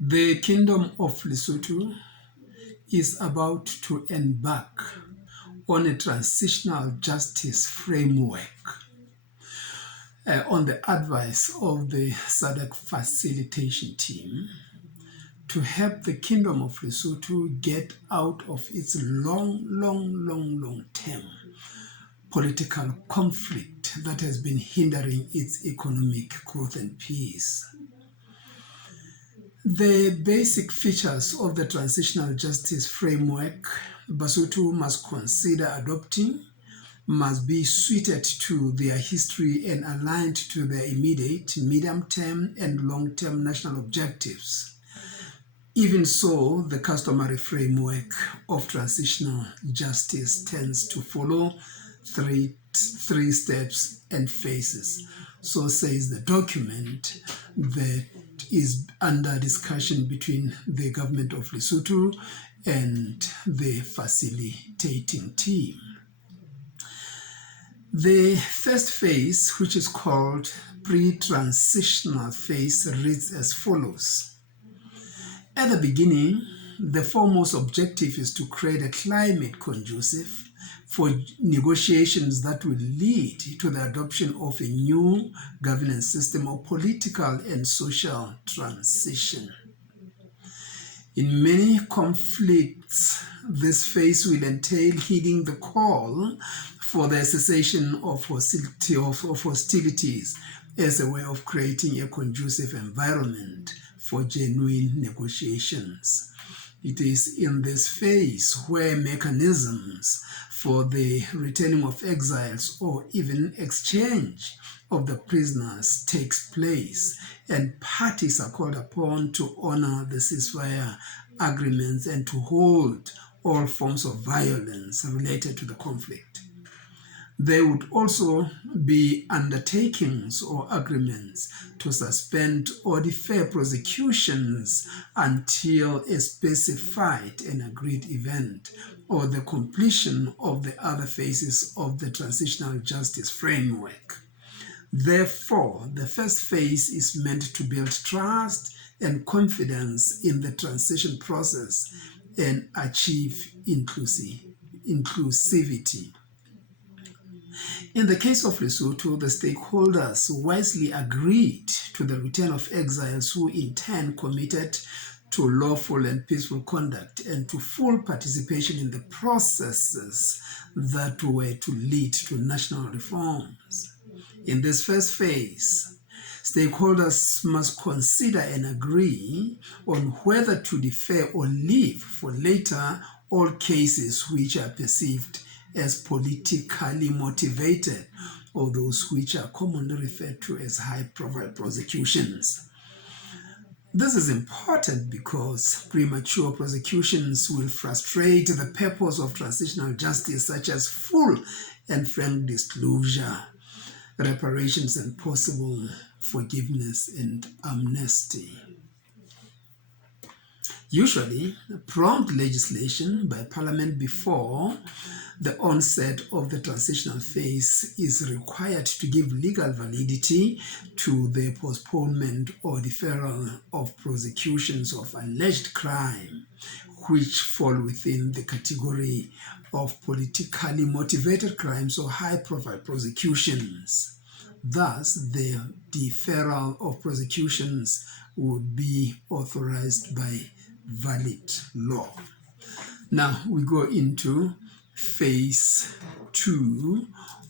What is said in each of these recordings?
The Kingdom of Lesotho is about to embark on a transitional justice framework on the advice of the SADC facilitation team to help the Kingdom of Lesotho get out of its long-term political conflict that has been hindering its economic growth and peace. The basic features of the transitional justice framework Basotho must consider adopting must be suited to their history and aligned to their immediate, medium-term, and long-term national objectives. Even so, the customary framework of transitional justice tends to follow three steps and phases. So says the document that is under discussion between the government of Lesotho and the facilitating team. The first phase, which is called Pre-Transitional Phase, reads as follows. At the beginning, the foremost objective is to create a climate conducive for negotiations that will lead to the adoption of a new governance system of political and social transition. In many conflicts, this phase will entail heeding the call for the cessation of hostilities as a way of creating a conducive environment for genuine negotiations. It is in this phase where mechanisms for the returning of exiles or even exchange of the prisoners takes place, and parties are called upon to honor the ceasefire agreements and to hold all forms of violence related to the conflict. There would also be undertakings or agreements to suspend or defer prosecutions until a specified and agreed event or the completion of the other phases of the transitional justice framework. Therefore, the first phase is meant to build trust and confidence in the transition process and achieve inclusivity. In the case of Lesotho, the stakeholders wisely agreed to the return of exiles who in turn committed to lawful and peaceful conduct and to full participation in the processes that were to lead to national reforms. In this first phase, stakeholders must consider and agree on whether to defer or leave for later all cases which are perceived as politically motivated, or those which are commonly referred to as high-profile prosecutions. This is important because premature prosecutions will frustrate the purpose of transitional justice, such as full and frank disclosure, reparations, and possible forgiveness and amnesty. Usually, prompt legislation by Parliament before the onset of the transitional phase is required to give legal validity to the postponement or deferral of prosecutions of alleged crime, which fall within the category of politically motivated crimes or high-profile prosecutions. Thus, the deferral of prosecutions would be authorized by valid law. Now we go into phase 2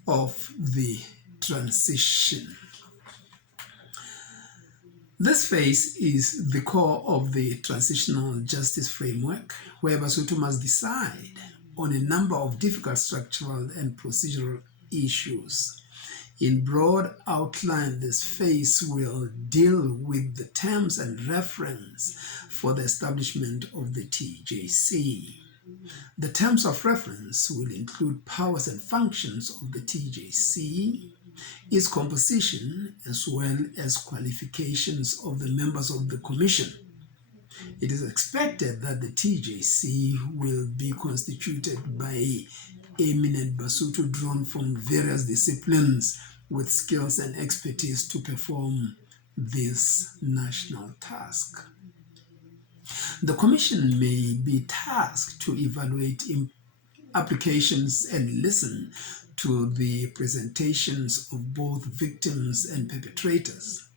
of the transition. This phase is the core of the transitional justice framework, where Basotho must decide on a number of difficult structural and procedural issues. In broad outline, this phase will deal with the terms and reference for the establishment of the TJC. The terms of reference will include powers and functions of the TJC, its composition, as well as qualifications of the members of the Commission. It is expected that the TJC will be constituted by eminent Basotho drawn from various disciplines with skills and expertise to perform this national task. The Commission may be tasked to evaluate applications and listen to the presentations of both victims and perpetrators.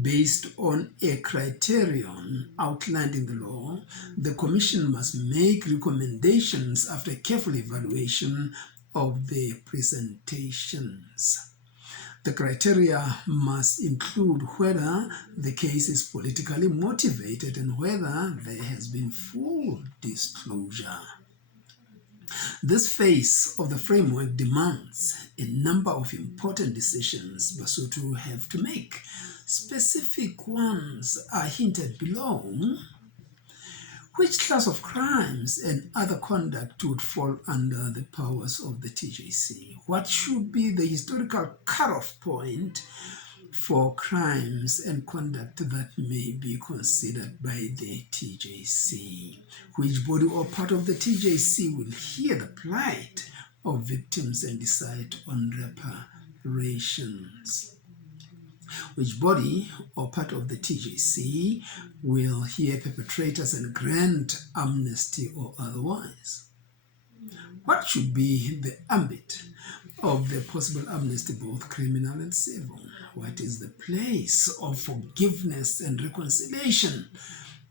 Based on a criterion outlined in the law, the Commission must make recommendations after careful evaluation of the presentations. The criteria must include whether the case is politically motivated and whether there has been full disclosure. This phase of the framework demands a number of important decisions Lesotho have to make. Specific ones are hinted below. Which class of crimes and other conduct would fall under the powers of the TJC? What should be the historical cutoff point for crimes and conduct that may be considered by the TJC? Which body or part of the TJC will hear the plight of victims and decide on reparations? Which body or part of the TJC will hear perpetrators and grant amnesty or otherwise? What should be the ambit of the possible amnesty, both criminal and civil? What is the place of forgiveness and reconciliation,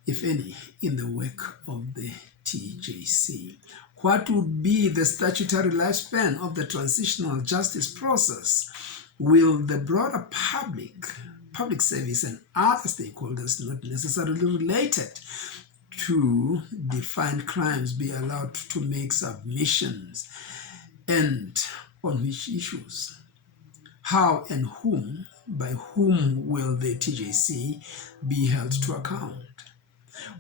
if any, in the work of the TJC? What would be the statutory lifespan of the transitional justice process? Will the broader public service and other stakeholders not necessarily related to defined crimes be allowed to make submissions, and on which issues? How and by whom will the TJC be held to account?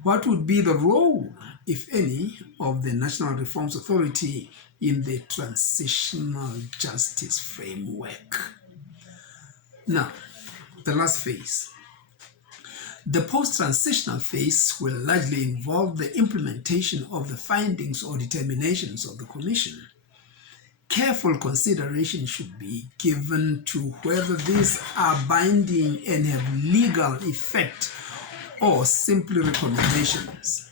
What would be the role, if any, of the National Reforms Authority in the transitional justice framework? Now, the last phase. The post-transitional phase will largely involve the implementation of the findings or determinations of the Commission. Careful consideration should be given to whether these are binding and have legal effect or simply recommendations.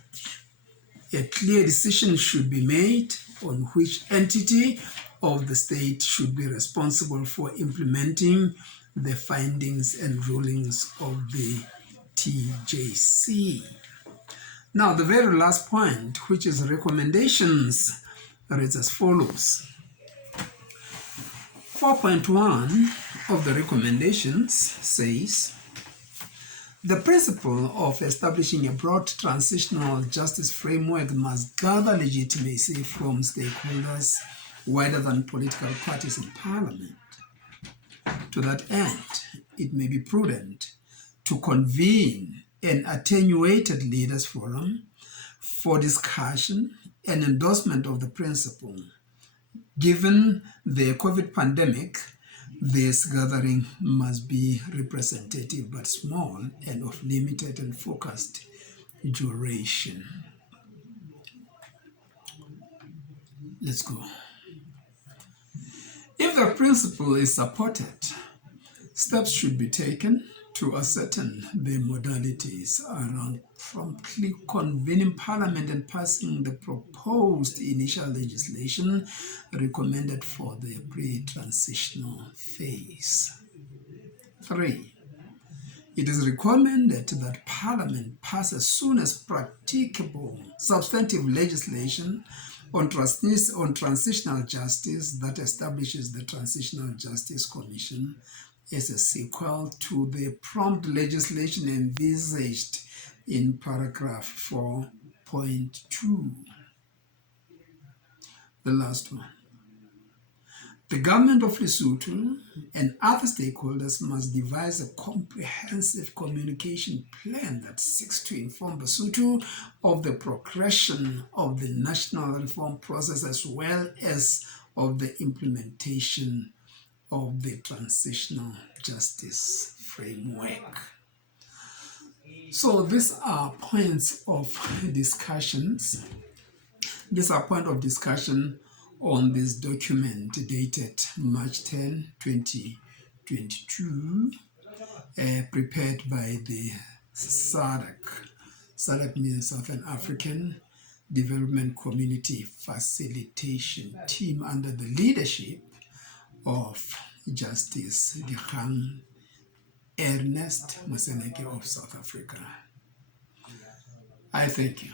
A clear decision should be made on which entity of the state should be responsible for implementing the findings and rulings of the TJC. Now, the very last point, which is recommendations, reads as follows. 4.1 of the recommendations says, the principle of establishing a broad transitional justice framework must gather legitimacy from stakeholders wider than political parties in Parliament. To that end, it may be prudent to convene an attenuated leaders forum for discussion and endorsement of the principle. Given the COVID pandemic, this gathering must be representative but small and of limited and focused duration. Let's go. If the principle is supported, steps should be taken to ascertain the modalities around promptly convening Parliament and passing the proposed initial legislation recommended for the pre-transitional phase. 3. It is recommended that Parliament pass as soon as practicable substantive legislation on transitional justice that establishes the Transitional Justice Commission as a sequel to the prompt legislation envisaged in paragraph 4.2. The last one. The government of Lesotho and other stakeholders must devise a comprehensive communication plan that seeks to inform Lesotho of the progression of the national reform process as well as of the implementation of the transitional justice framework. So these are points of discussions. These are points of discussion on this document dated March 10, 2022. prepared by the SADC. SADC means Southern African Development Community Facilitation Team, under the leadership of Justice Dikgang Ernest Moseneke of South Africa. I thank you.